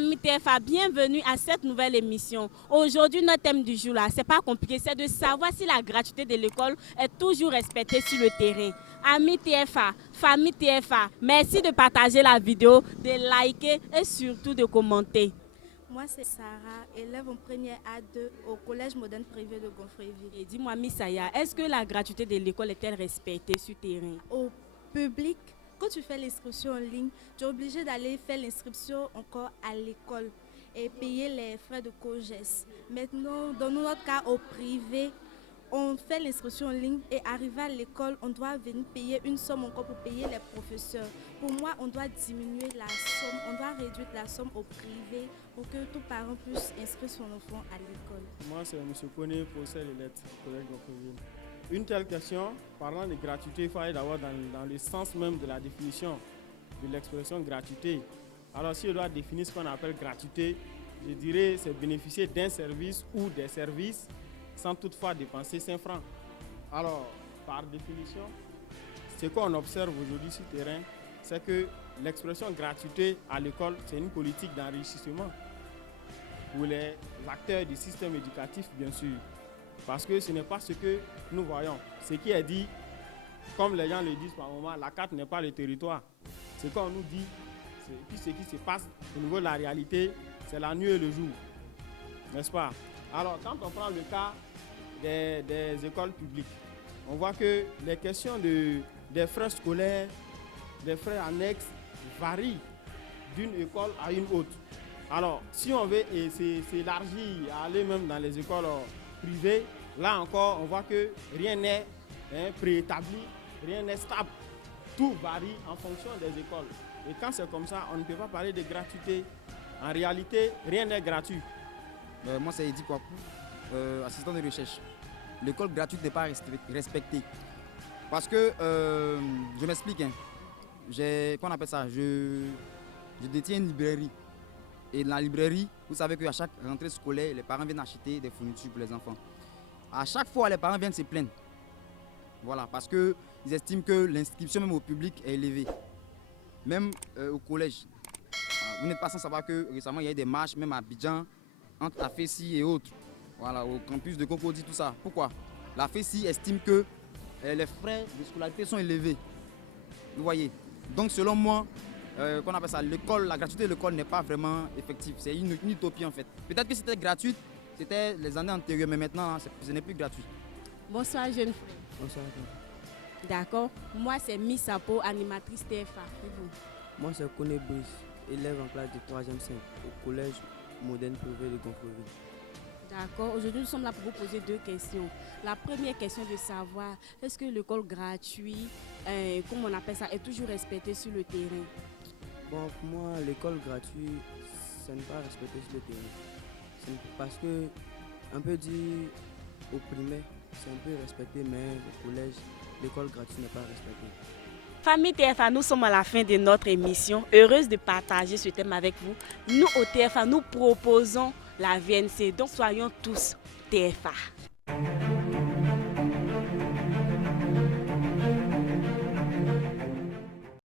Famille TFA, bienvenue à cette nouvelle émission. Aujourd'hui, notre thème du jour, là, c'est pas compliqué, c'est de savoir si la gratuité de l'école est toujours respectée sur le terrain. Amis TFA, famille TFA, merci de partager la vidéo, de liker et surtout de commenter. Moi, c'est Sarah, élève en première A2 au collège moderne privé de Gonfreville. Et dis-moi, Missaya, est-ce que la gratuité de l'école est-elle respectée sur le terrain? Au public, quand tu fais l'inscription en ligne, tu es obligé d'aller faire l'inscription encore à l'école et payer les frais de COGES. Maintenant, dans notre cas, au privé, on fait l'inscription en ligne et arrivé à l'école, on doit venir payer une somme encore pour payer les professeurs. Pour moi, on doit diminuer la somme, on doit réduire la somme au privé pour que tous parents puissent inscrire son enfant à l'école. Moi, c'est M. Koné, professeur des lettres, collège d'Offreville. Une telle question, parlant de gratuité, il faut aller d'abord dans le sens même de la définition de l'expression gratuité. Alors, si on doit définir ce qu'on appelle gratuité, je dirais c'est bénéficier d'un service ou des services sans toutefois dépenser 5 francs. Alors, par définition, ce qu'on observe aujourd'hui sur le terrain, c'est que l'expression gratuité à l'école, c'est une politique d'enrichissement pour les acteurs du système éducatif, bien sûr. Parce que ce n'est pas ce que nous voyons. Ce qui est dit, comme les gens le disent par moment, la carte n'est pas le territoire. Ce qu'on nous dit, et puis ce qui se passe au niveau de la réalité, c'est la nuit et le jour. N'est-ce pas? Alors, quand on prend le cas des écoles publiques, on voit que les questions des frais scolaires, des frais annexes varient d'une école à une autre. Alors, si on veut s'élargir à aller même dans les écoles privées, là encore, on voit que rien n'est préétabli, rien n'est stable. Tout varie en fonction des écoles. Et quand c'est comme ça, on ne peut pas parler de gratuité. En réalité, rien n'est gratuit. Moi, c'est Eddy Kwaku, assistant de recherche. L'école gratuite n'est pas respectée. Parce que, je m'explique, qu'on appelle ça, je détiens une librairie. Et dans la librairie, vous savez qu'à chaque rentrée scolaire, les parents viennent acheter des fournitures pour les enfants. À chaque fois, les parents viennent se plaindre. Voilà, parce qu'ils estiment que l'inscription même au public est élevée. Même au collège. Vous n'êtes pas sans savoir que récemment, il y a eu des marches, même à Abidjan, entre la FESI et autres. Voilà, au campus de Cocody, tout ça. Pourquoi? La FESI estime que les frais de scolarité sont élevés. Vous voyez. Donc, selon moi, qu'on appelle ça, l'école, la gratuité de l'école n'est pas vraiment effective. C'est une utopie en fait. Peut-être que c'était gratuit, c'était les années antérieures, mais maintenant, ce n'est plus gratuit. Bonsoir, jeune frère. Bonsoir. D'accord. Moi, c'est Miss Apo, animatrice TFA. Et vous? Moi, c'est Koné Brice, élève en classe de 3e 5 au collège moderne privé de Gonfreville. D'accord. Aujourd'hui, nous sommes là pour vous poser deux questions. La première question est de savoir, est-ce que l'école gratuite, comme on appelle ça, est toujours respectée sur le terrain? Bon, pour moi, l'école gratuite, ça n'est pas respecté sur le terrain. Parce que, on peut dire, au primaire, c'est un peu respecté, mais au collège, l'école gratuite n'est pas respectée. Famille TFA, nous sommes à la fin de notre émission. Heureuse de partager ce thème avec vous. Nous, au TFA, nous proposons la VNC. Donc, soyons tous TFA.